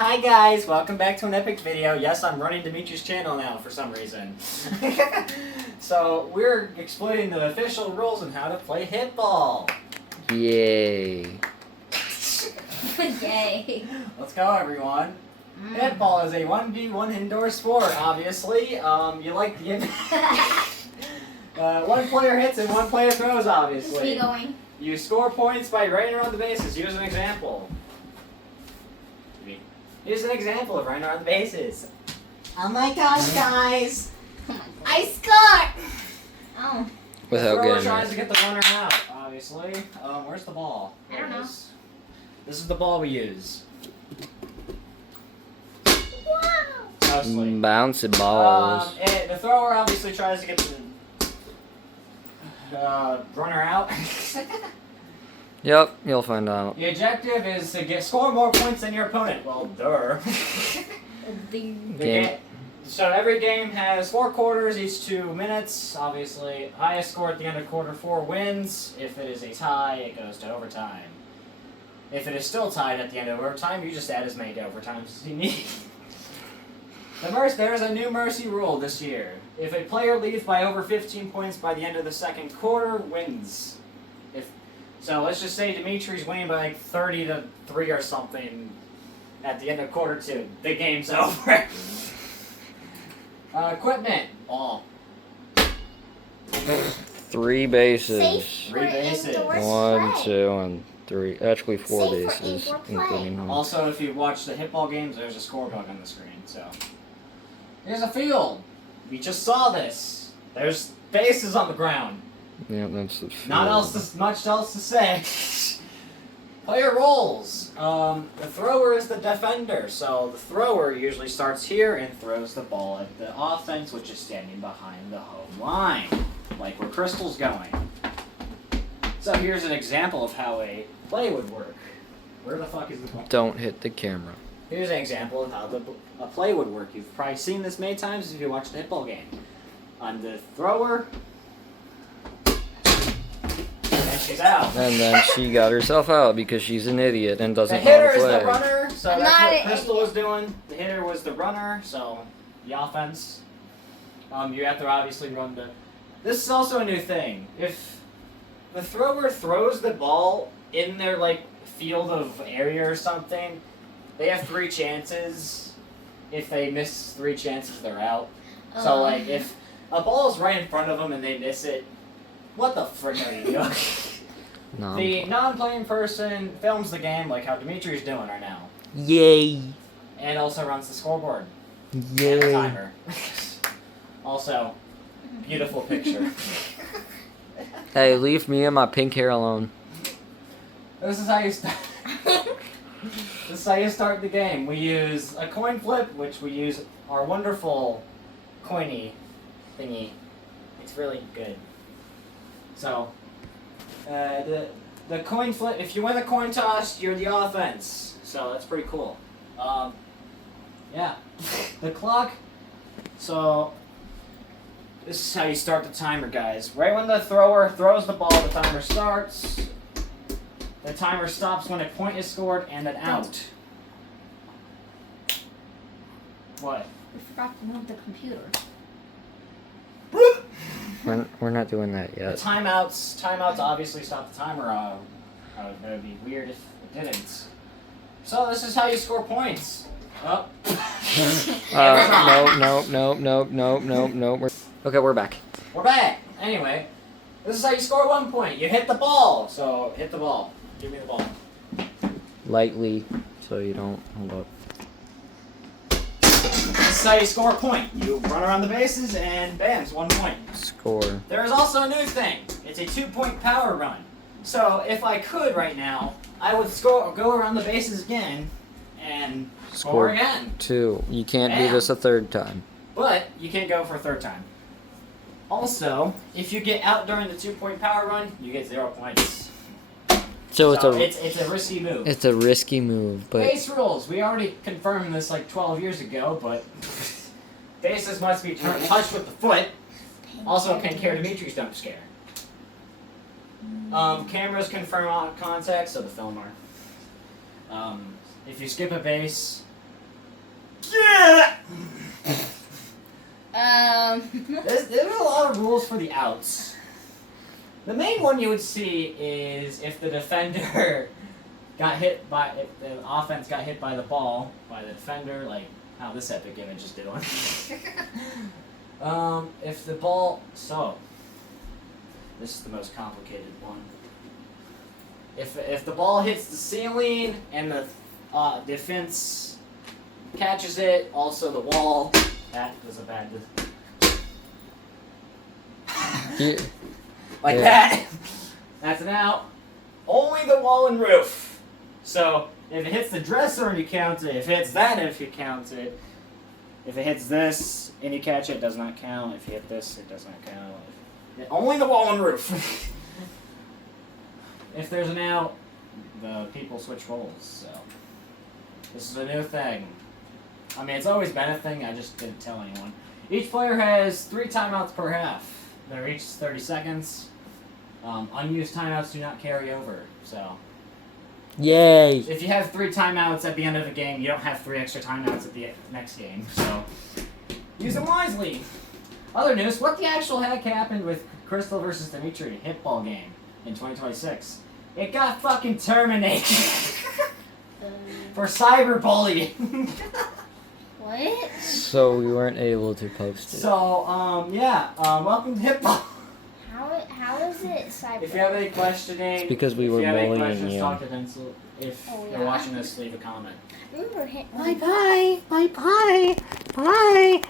Hi guys, welcome back to an epic video. Yes, I'm running Dimitri's channel now for some reason. So we're exploiting the official rules on how to play Hitball. Yay. Yay. Let's go everyone. Hitball is a 1v1 indoor sport, obviously. You like the one player hits and one player throws, obviously. Is he going? You score points by running around the bases. Here's an example. Here's an example of running around the bases. Oh my gosh, guys! I scored! Oh. Without the thrower getting tries it. to get the runner out, obviously. Where's the ball? I don't know. This is the ball we use. Wow! Mostly. Bouncy balls. The thrower obviously tries to get the runner out. Yep, you'll find out. The objective is to score more points than your opponent. Well, duh. So every game has 4 quarters, each 2 minutes. Obviously, highest score at the end of quarter 4 wins. If it is a tie, it goes to overtime. If it is still tied at the end of overtime, you just add as many overtimes as you need. There's a new mercy rule this year. If a player leads by over 15 points by the end of the second quarter, wins. So let's just say Dimitri's winning by like 30-3 or something at the end of quarter 2. The game's over. Equipment. Ball. 3 bases. Safe 3 bases. 1, 2, and 3. Actually, 4 Safe for bases, indoor play. including home. Also, if you watch the Hitball games, there's a scoreboard on the screen. So here's a field. We just saw this. There's bases on the ground. Yeah, that's the field. Not much else to say. Player roles. The thrower is the defender, so the thrower usually starts here and throws the ball at the offense, which is standing behind the home line, like where Crystal's going. So here's an example of how a play would work. Where the fuck is the ball? Don't hit the camera. Here's an example of how a play would work. You've probably seen this many times if you watch the Hitball game. I'm the thrower. She's out. And then she got herself out because she's an idiot and The doesn't know hitter how to is play. the runner, so I'm that's not what an Crystal idiot. was doing. The hitter was the runner, so the offense. You have to obviously run the. This is also a new thing. If the thrower throws the ball in their like field of area or something, they have 3 chances. If they miss 3 chances, they're out. So like if a ball is right in front of them and they miss it, what the frick are you doing? No. The non-playing person films the game like how Dimitri's doing right now. Yay. And also runs the scoreboard. And the Yay. timer. Also, beautiful picture. Hey, leave me and my pink hair alone. This is how you start. This is how you start the game. We use a coin flip, which we use our wonderful coiny thingy. It's really good. So, the coin flip, if you win the coin toss, you're the offense. So that's pretty cool. Yeah. The clock. So, this is how you start the timer, guys. Right when the thrower throws the ball, the timer starts. The timer stops when a point is scored and then out. What? We forgot to move the computer. We're not doing that The yet. timeouts obviously stop the timer. It would be weird if it didn't. So this is how you score points. Oh. No. Okay, we're back. We're back. Anyway, this is how you score 1 point. You hit the ball. So hit the ball. Give me the ball. Lightly, so you don't hold up. This is how you score a point. You run around the bases and bam, it's 1 point. Score. There is also a new thing. It's a 2-point power run. So if I could right now, I would go around the bases again and score again. 2. You can't do Bam. this a 3rd time. But you can't go for a 3rd time. Also, if you get out during the 2-point power run, you get 0 points. So it's a risky move. It's a risky move, but Base rules. We already confirmed this like 12 years ago, but bases must be touched with the foot. Also, can carry Dimitri's jump scare. Cameras confirm contact, so the film are. If you skip a base, There's a lot of rules for the outs. The main one you would see is if the defender if the offense got hit by the ball by the defender, like how this epic image is doing. If the ball, this is the most complicated one. If the ball hits the ceiling and the defense catches it, also the wall, that was a bad. Like that. That's an out. Only the wall and roof. So if it hits the dresser and you count it, if it hits that, if you count it, if it hits this and you catch it, it does not count. If you hit this, it does not count. Only the wall and roof. If there's an out, the people switch roles. So this is a new thing. I mean, it's always been a thing. I just didn't tell anyone. Each player has 3 timeouts per half. They're each 30 seconds. Unused timeouts do not carry over. So Yay! if you have 3 timeouts at the end of a game, you don't have 3 extra timeouts at the next game. So use them wisely. Other news: what the actual heck happened with Crystal versus Dimitri Hitball game in 2026? It got fucking terminated for cyberbullying. What? So we weren't able to post it. So welcome to Hitball. How is it cyber? If you have any questioning, because we if were you have any bullying questions, you. talk to Denzil. If you're watching this, leave a comment. Remember hit. Bye bye. Bye bye. Bye.